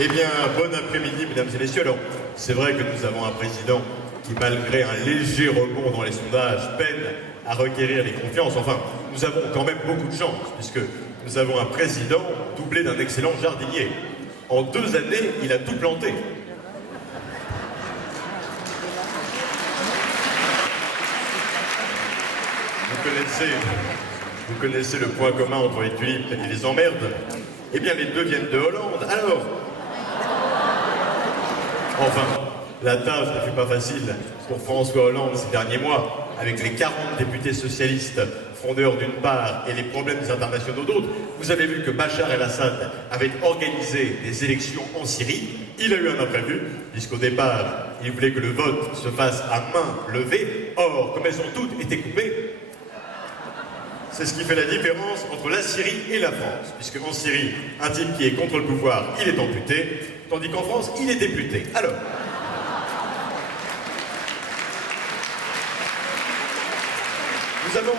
Eh bien, bon après-midi, mesdames et messieurs. Alors, c'est vrai que nous avons un président qui, malgré un léger rebond dans les sondages, peine à requérir les confiances. Enfin, nous avons quand même beaucoup de chance, puisque nous avons un président doublé d'un excellent jardinier. En 2 années, il a tout planté. Vous connaissez le point commun entre les tulipes et les emmerdes. Eh bien, les deux viennent de Hollande. Alors, enfin, la tâche ne fut pas facile pour François Hollande ces derniers mois, avec les 40 députés socialistes, frondeurs d'une part, et les problèmes internationaux d'autre. Vous avez vu que Bachar el-Assad avait organisé des élections en Syrie. Il a eu un imprévu, puisqu'au départ, il voulait que le vote se fasse à main levée. Or, comme elles ont toutes été coupées, c'est ce qui fait la différence entre la Syrie et la France, puisque en Syrie, un type qui est contre le pouvoir, il est amputé, tandis qu'en France, il est député. Alors, nous avons,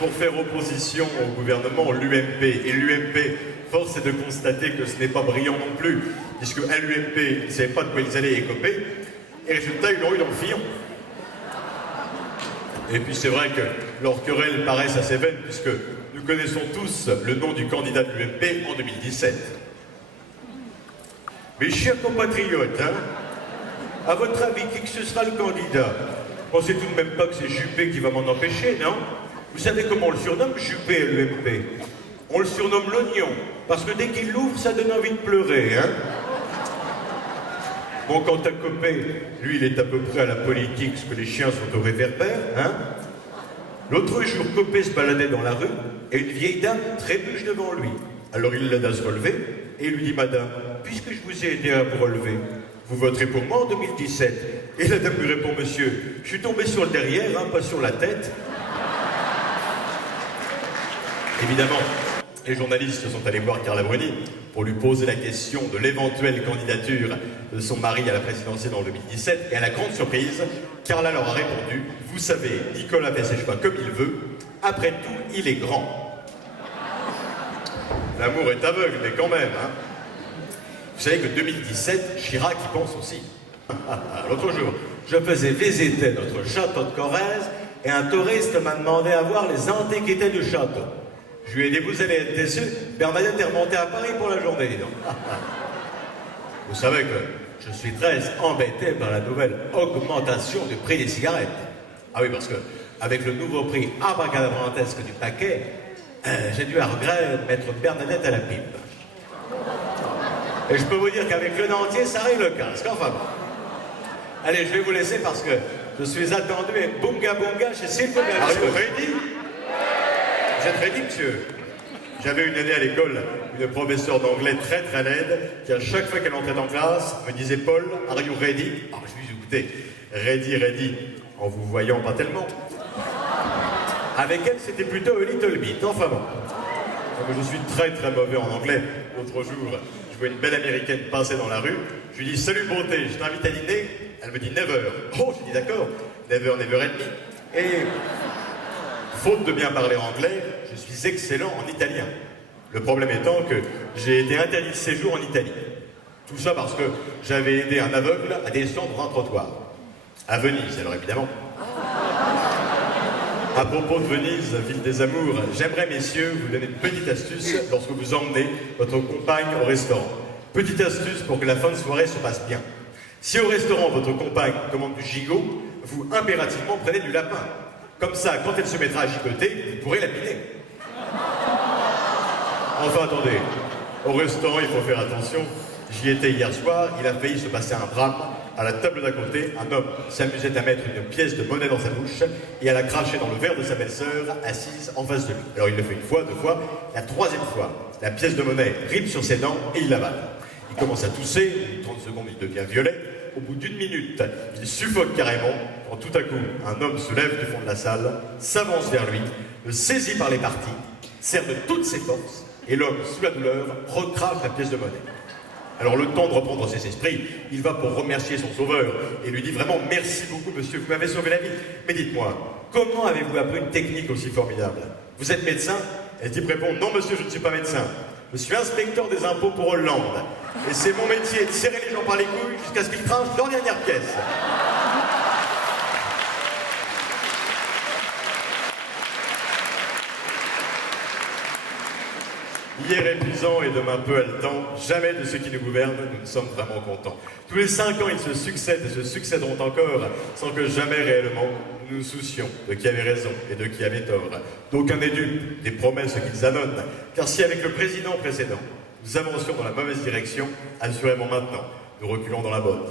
pour faire opposition au gouvernement, l'UMP. Et l'UMP, force est de constater que ce n'est pas brillant non plus, puisque à l'UMP, ils ne savaient pas de quoi ils allaient écoper, et résultat, ils l'ont eu dans le fillon. Et puis c'est vrai que leurs querelles paraissent assez vaines, puisque nous connaissons tous le nom du candidat de l'UMP en 2017. Mes chers compatriotes, à votre avis, qui ce sera le candidat? Pensez tout de même pas que c'est Juppé qui va m'en empêcher, non? Vous savez comment on le surnomme, Juppé à l'UMP? On le surnomme l'oignon, parce que dès qu'il l'ouvre, ça donne envie de pleurer, hein? Bon, quant à Copé, lui, il est à peu près à la politique, ce que les chiens sont au réverbère, hein? L'autre jour, Copé se baladait dans la rue, et une vieille dame trébuche devant lui. Alors il l'aide à se relever, et il lui dit, Madame, puisque je vous ai aidé à vous relever, vous voterez pour moi en 2017. Et la dame lui répond, Monsieur, je suis tombé sur le derrière, hein, pas sur la tête. Évidemment, les journalistes sont allés voir Carla Bruni pour lui poser la question de l'éventuelle candidature de son mari à la présidentielle en 2017. Et à la grande surprise, Carla leur a répondu, vous savez, Nicolas fait ses choix comme il veut, après tout, il est grand. L'amour est aveugle, mais quand même, hein. Vous savez que 2017, Chirac y pense aussi. L'autre jour, je faisais visiter notre château de Corrèze et un touriste m'a demandé à voir les antiquités du château. Je lui ai dit, vous allez être déçu, Bernadette est remontée à Paris pour la journée, dis donc. Vous savez que je suis très embêté par la nouvelle augmentation du prix des cigarettes. Ah oui, parce que avec le nouveau prix abracadabrantesque du paquet, j'ai dû à regret mettre Bernadette à la pipe. Et je peux vous dire qu'avec le dentier, ça règle le casque. Enfin bon. Allez, je vais vous laisser parce que je suis attendu et bunga bunga chez Sylvain. Ah, vous êtes ready? Vous êtes ready, monsieur? J'avais une année à l'école, une professeure d'anglais très très laide, qui à chaque fois qu'elle entrait en classe, me disait, Paul, are you ready? Ah, je lui dis, écoutez, ready, ready, en vous voyant pas tellement. Avec elle, c'était plutôt a little bit, enfin bon. Donc, je suis très très mauvais en anglais. L'autre jour, je vois une belle américaine passer dans la rue, je lui dis, salut beauté, je t'invite à dîner. Elle me dit, never. Oh, je dis, d'accord, never, never and me. Et, faute de bien parler anglais, je suis excellent en italien. Le problème étant que j'ai été interdit de séjour en Italie. Tout ça parce que j'avais aidé un aveugle à descendre un trottoir. À Venise, alors évidemment. À propos de Venise, ville des amours, j'aimerais, messieurs, vous donner une petite astuce lorsque vous emmenez votre compagne au restaurant. Petite astuce pour que la fin de soirée se passe bien. Si au restaurant, votre compagne commande du gigot, vous impérativement prenez du lapin. Comme ça, quand elle se mettra à gigoter, vous pourrez la piner. Enfin, attendez. Au restaurant, il faut faire attention. J'y étais hier soir, il a failli se passer un drame. À la table d'à côté, un homme s'amusait à mettre une pièce de monnaie dans sa bouche et à la cracher dans le verre de sa belle-sœur assise en face de lui. Alors il le fait une fois, 2 fois, la 3e fois, la pièce de monnaie rime sur ses dents et il l'avale. Il commence à tousser, au bout de 30 secondes il devient violet, au bout d'1 minute, il suffoque carrément, quand tout à coup, un homme se lève du fond de la salle, s'avance vers lui, le saisit par les parties, serre de toutes ses forces et l'homme, sous la douleur, recrache la pièce de monnaie. Alors le temps de reprendre ses esprits, il va pour remercier son sauveur et lui dit vraiment merci beaucoup monsieur, vous m'avez sauvé la vie. Mais dites-moi, comment avez-vous appris une technique aussi formidable? Vous êtes médecin? Et le type répond non monsieur, je ne suis pas médecin. Je suis inspecteur des impôts pour Hollande. Et c'est mon métier de serrer les gens par les couilles jusqu'à ce qu'ils tranchent leur dernière pièce. Hier épuisant et demain peu haletant, jamais de ceux qui nous gouvernent nous ne sommes vraiment contents. Tous les 5 ans, ils se succèdent et se succéderont encore, sans que jamais réellement nous nous soucions de qui avait raison et de qui avait tort. D'aucun n'est dupe des promesses qu'ils annonnent, car si avec le président précédent, nous avancions dans la mauvaise direction, assurément maintenant, nous reculons dans la bonne.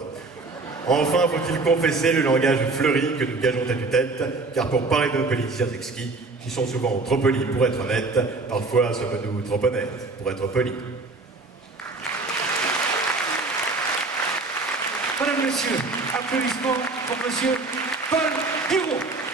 Enfin, faut-il confesser le langage fleuri que nous gageons à tue-tête, car pour parler de nos politiciens exquis, qui sont souvent trop polis pour être honnêtes, parfois sommes-nous trop honnêtes pour être polis. Madame, Monsieur, applaudissements pour Monsieur Paul Guiraud.